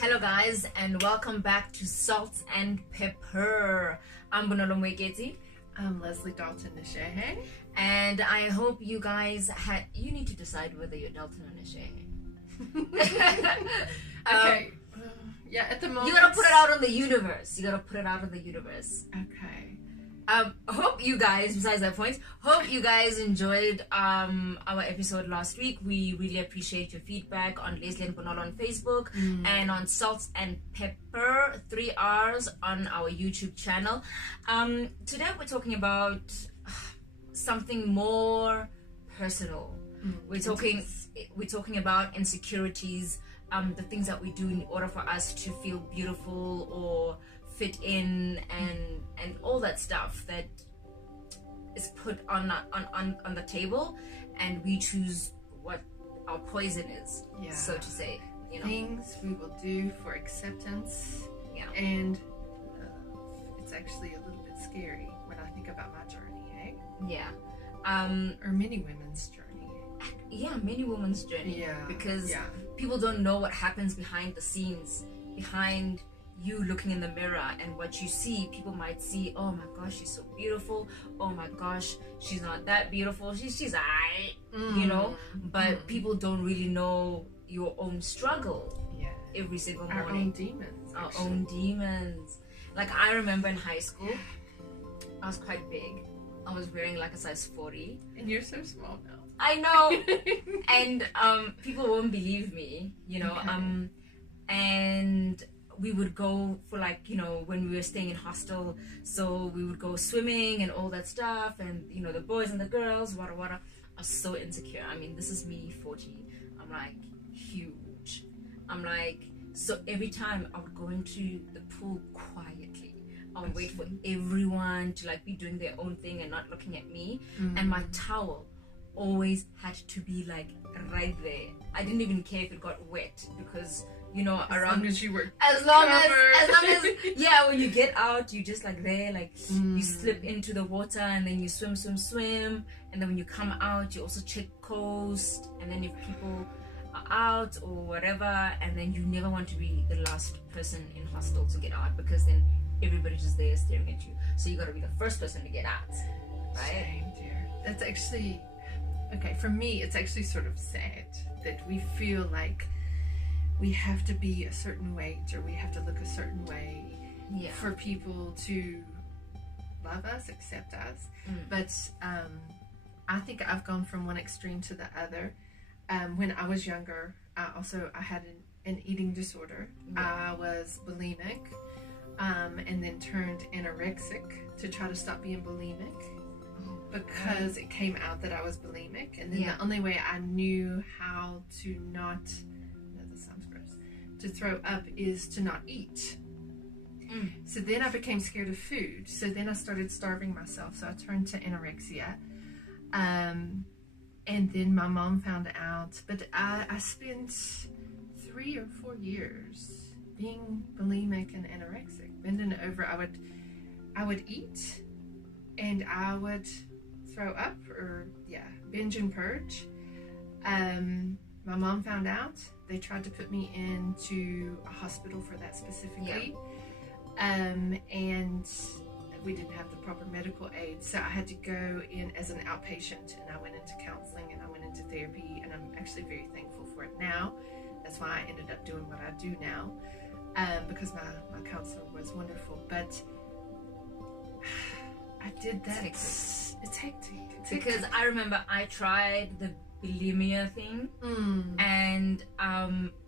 Hello guys, and welcome back to Salt and Pepper. I'm Bonolo Mweketi. I'm Leslie Dalton Nishehe. And I hope you guys you need to decide whether you're Dalton or Nishehe. Okay. Yeah, at the moment. You gotta put it out on the universe. Okay. Hope you guys, besides that point, hope you guys enjoyed our episode last week. We really appreciate your feedback on Leslie and Bonolo on Facebook and on Salt and Pepper 3 R's on our YouTube channel. Today we're talking about something more personal. We're talking about insecurities, the things that we do in order for us to feel beautiful or fit in, and all that stuff that is put on the table, and we choose what our poison is, so to say. You know, things we will do for acceptance, and it's actually a little bit scary when I think about my journey, or many women's journey. Many women's journey. Because people don't know what happens behind the scenes, behind you looking in the mirror, and what you see. People might see, oh my gosh, she's so beautiful, oh my gosh, she's not that beautiful, she's alright, you know, but people don't really know your own struggle every single morning. Our own demons. Like, I remember in high school, I was quite big. I was wearing like a size 40. And you're so small now. I know. And people won't believe me, you know. And we would go for, like, you know, when we were staying in hostel, so we would go swimming and all that stuff, and, you know, the boys and the girls, wada. I was so insecure. I mean, this is me 40. I'm like huge. I'm like, so every time I would go into the pool quietly, I would wait for everyone to like be doing their own thing and not looking at me, and my towel always had to be like right there. I didn't even care if it got wet, because, you know, as long as you were as long as when you get out, you just like there, like you slip into the water, and then you swim, and then when you come out, you also check coast, and then if people are out or whatever, and then you never want to be the last person in hostel to get out, because then everybody's just there staring at you, so you got to be the first person to get out, right? Shame, dear. That's actually okay. For me, it's actually sort of sad that we feel like we have to be a certain weight, or we have to look a certain way for people to love us, accept us. But I think I've gone from one extreme to the other. When I was younger, I had an eating disorder. I was bulimic, and then turned anorexic to try to stop being bulimic, because it came out that I was bulimic, and then the only way I knew how to not, this sounds gross, to throw up is to not eat. So then I became scared of food, so then I started starving myself, so I turned to anorexia, and then my mom found out, but I spent 3 or 4 years being bulimic and anorexic, bending over. I would eat, and I would throw up, or binge and purge. My mom found out. They tried to put me into a hospital for that specifically, and we didn't have the proper medical aid, so I had to go in as an outpatient, and I went into counseling, and I went into therapy, and I'm actually very thankful for it now. That's why I ended up doing what I do now, because my counselor was wonderful. But I did that. It's hectic. Because I remember I tried the bulimia thing, and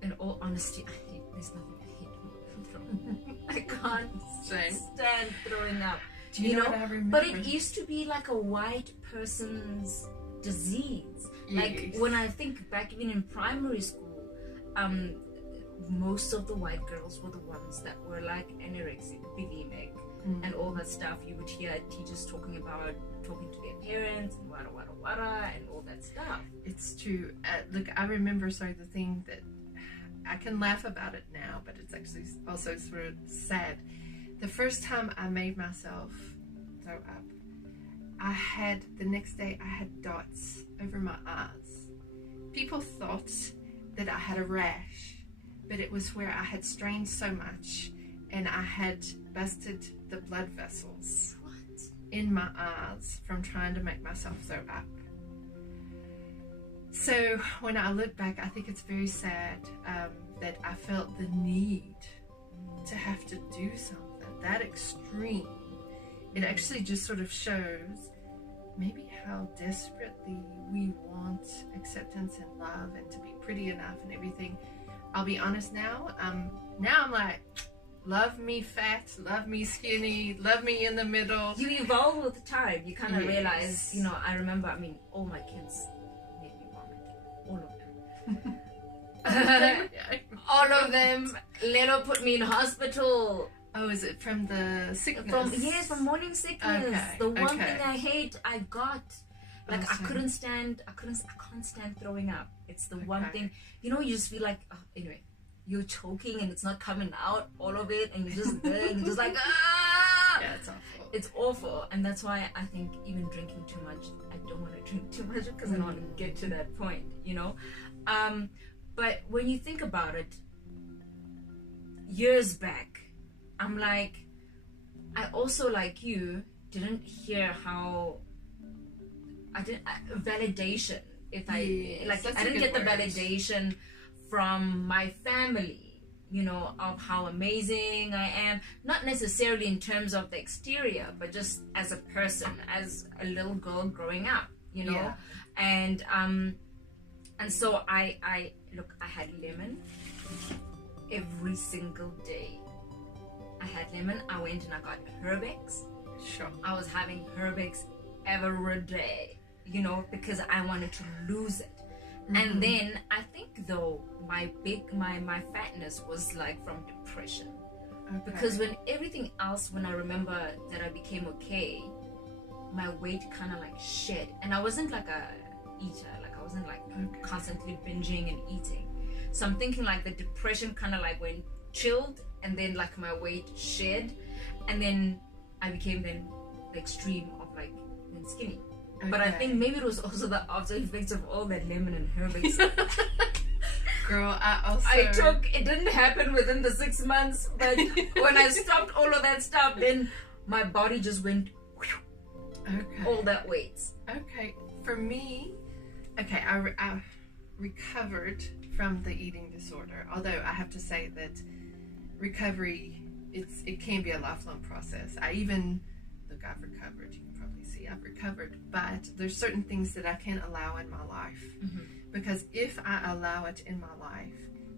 in all honesty, there's nothing I hate more than throwing up. I can't stand throwing up. Do you know what I remember? But it used to be like a white person's disease. Like, when I think back, even in primary school, most of the white girls were the ones that were like anorexic, bulimic, and all that stuff. You would hear teachers talking to their parents, and and all that stuff. It's true. Look, I remember, the thing that I can laugh about it now, but it's actually also sort of sad. The first time I made myself throw up, the next day I had dots over my eyes. People thought that I had a rash, but it was where I had strained so much and I had busted the blood vessels in my eyes from trying to make myself throw up. So when I look back, I think it's very sad that I felt the need to have to do something that extreme. It actually just sort of shows maybe how desperately we want acceptance and love and to be pretty enough and everything. I'll be honest now. Now I'm like, love me fat, love me skinny, love me in the middle. You evolve with time. You kind of realize, you know, I remember, I mean, all my kids made me vomit. All of them. All of them. Leno put me in hospital. Oh, is it from the sickness? From morning sickness. Okay. The one thing I hate, I got. Like, Awesome. I can't stand throwing up. It's the one thing, you know, you just feel like, oh, anyway, you're choking and it's not coming out, all of it, and you're just there, and you're just like, ah! Yeah, it's awful. It's awful, and that's why I think even drinking too much, I don't want to drink too much because I don't want to get to that point, you know? But when you think about it, years back, I'm like, I also, like you, didn't hear how, validation, if I didn't get the validation from my family, you know, of how amazing I am, not necessarily in terms of the exterior, but just as a person, as a little girl growing up, you know. And so I had lemon every single day. I had lemon. I went and I got Herbex. Sure. I was having Herbex every day, you know, because I wanted to lose it. And then I think though my fatness was like from depression. Because when everything else, when I remember that I became okay, my weight kind of like shed, and I wasn't like a eater, like I wasn't like constantly binging and eating. So I'm thinking like the depression kind of like went chilled, and then like my weight shed, and then I became then the extreme of like then skinny. But I think maybe it was also the after effects of all that lemon and Herbex. Girl, it didn't happen within the 6 months, but when I stopped all of that stuff, then my body just went all that weight. Okay, for me, I recovered from the eating disorder. Although I have to say that recovery, it can be a lifelong process. I've recovered. You can probably see I've recovered, but there's certain things that I can't allow in my life, because if I allow it in my life,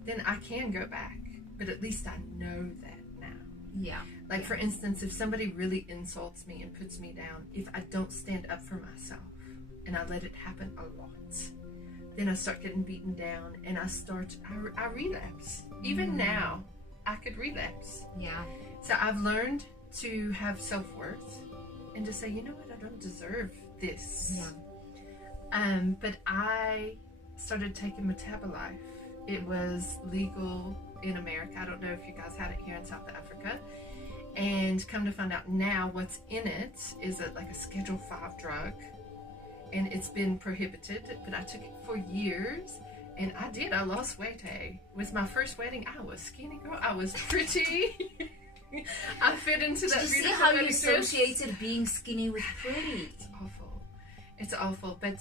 then I can go back. But at least I know that now. Yeah. Like for instance, if somebody really insults me and puts me down, if I don't stand up for myself and I let it happen a lot, then I start getting beaten down and I relapse. Even now, I could relapse. Yeah. So I've learned to have self-worth and to say, you know what, I don't deserve this. Yeah. But I started taking Metabolife. It was legal in America. I don't know if you guys had it here in South Africa. And come to find out now, what's in it is like a Schedule 5 drug, and it's been prohibited. But I took it for years, and I lost weight. With my first wedding, I was skinny, girl. I was pretty. I fit into that. Did you see how you associated being skinny with pretty? It's awful. It's awful. But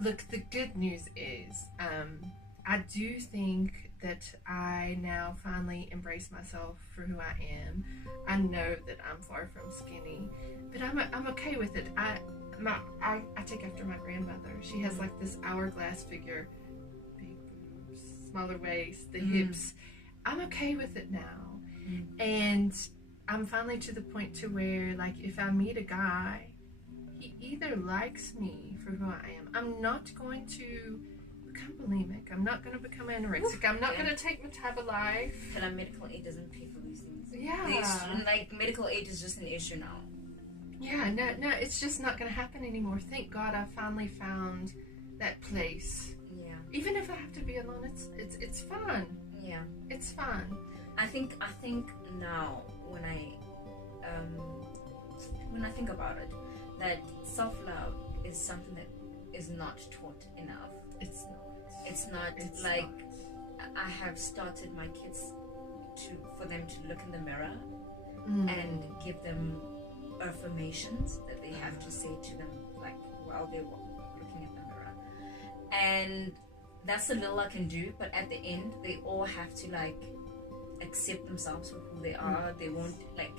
look, the good news is, I do think that I now finally embrace myself for who I am. I know that I'm far from skinny, but I'm okay with it. I take after my grandmother. She has like this hourglass figure, big boobs, smaller waist, the hips. I'm okay with it now. And I'm finally to the point to where, like, if I meet a guy, he either likes me for who I am. I'm not going to become bulimic. I'm not going to become anorexic. I'm not going to take Metabolife. And medical aid doesn't pay for these things. Yeah. Like, medical aid is just an issue now. Yeah, no, it's just not going to happen anymore. Thank God I finally found that place. Yeah. Even if I have to be alone, it's fun. Yeah. It's fun. I think now when I think about it, that self-love is something that is not taught enough. It's not. It's like I have started my kids for them to look in the mirror and give them affirmations that they have to say to them, like, while they're looking in the mirror. And that's the little I can do, but at the end they all have to like accept themselves for who they are. They won't like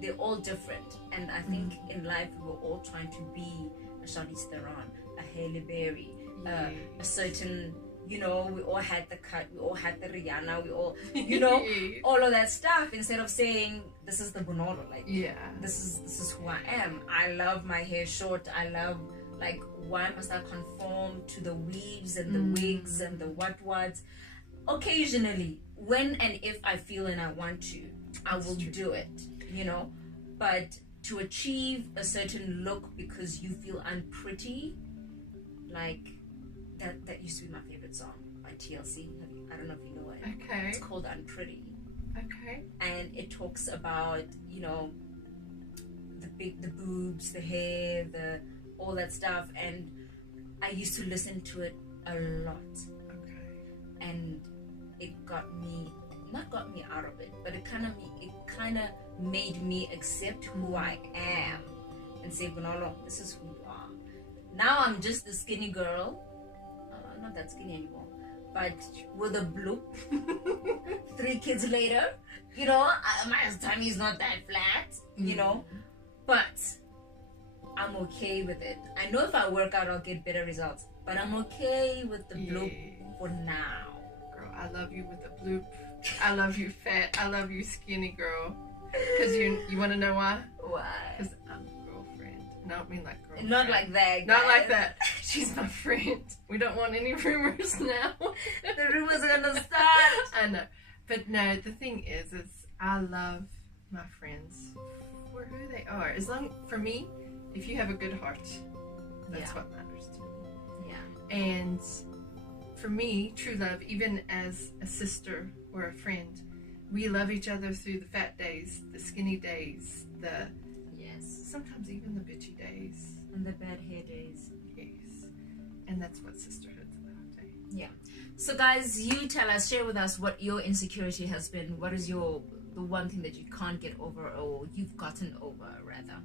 they're all different, and I think in life we're all trying to be a Charlize Theron, a Halle Berry, a certain, you know, we all had the cut, we all had the Rihanna, we all, you know, all of that stuff, instead of saying this is the Bonolo, like, this is who I am. I love my hair short. I love, like, why must I conform to the weaves and the wigs and the what's? Occasionally, when and if I feel and I want to, I will do it, you know. But to achieve a certain look because you feel unpretty, like that used to be my favorite song by TLC. I don't know if you know it. Okay. It's called Unpretty. Okay. And it talks about, you know, the boobs, the hair, all that stuff, and I used to listen to it a lot. Okay. And it not got me out of it, but it kind of made me accept who I am and say, Bonolo, this is who you are. Now I'm just a skinny girl, not that skinny anymore, but with a bloop. 3 kids later, you know, my tummy's not that flat, you know, but I'm okay with it. I know if I work out I'll get better results, but I'm okay with the bloop for now. Girl, I love you with the bloop. I love you fat. I love you skinny, girl. Because you want to know why? Why? Because I'm a girlfriend. And I don't mean like girlfriend. Not like that. Not like that. She's my friend. We don't want any rumors now. The rumors are gonna start. I know. But no, the thing is I love my friends for who they are. As long, for me, if you have a good heart, that's what matters to me. Yeah. And for me, true love, even as a sister or a friend, we love each other through the fat days, the skinny days, sometimes even the bitchy days. And the bad hair days. Yes. And that's what sisterhood's about, eh? Yeah. So guys, you tell us, share with us what your insecurity has been. What is the one thing that you can't get over, or you've gotten over rather?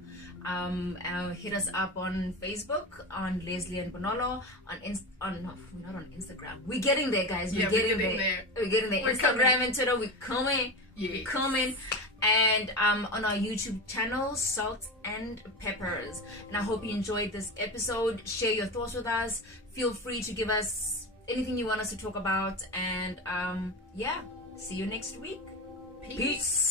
Hit us up on Facebook, on Leslie and Bonolo, not on Instagram. We're getting there, guys. We're getting there. We're getting there. Instagram and Twitter, we're coming. Yes. We're coming. And on our YouTube channel, Salt and Peppers. And I hope you enjoyed this episode. Share your thoughts with us. Feel free to give us anything you want us to talk about. And yeah, see you next week. Peace.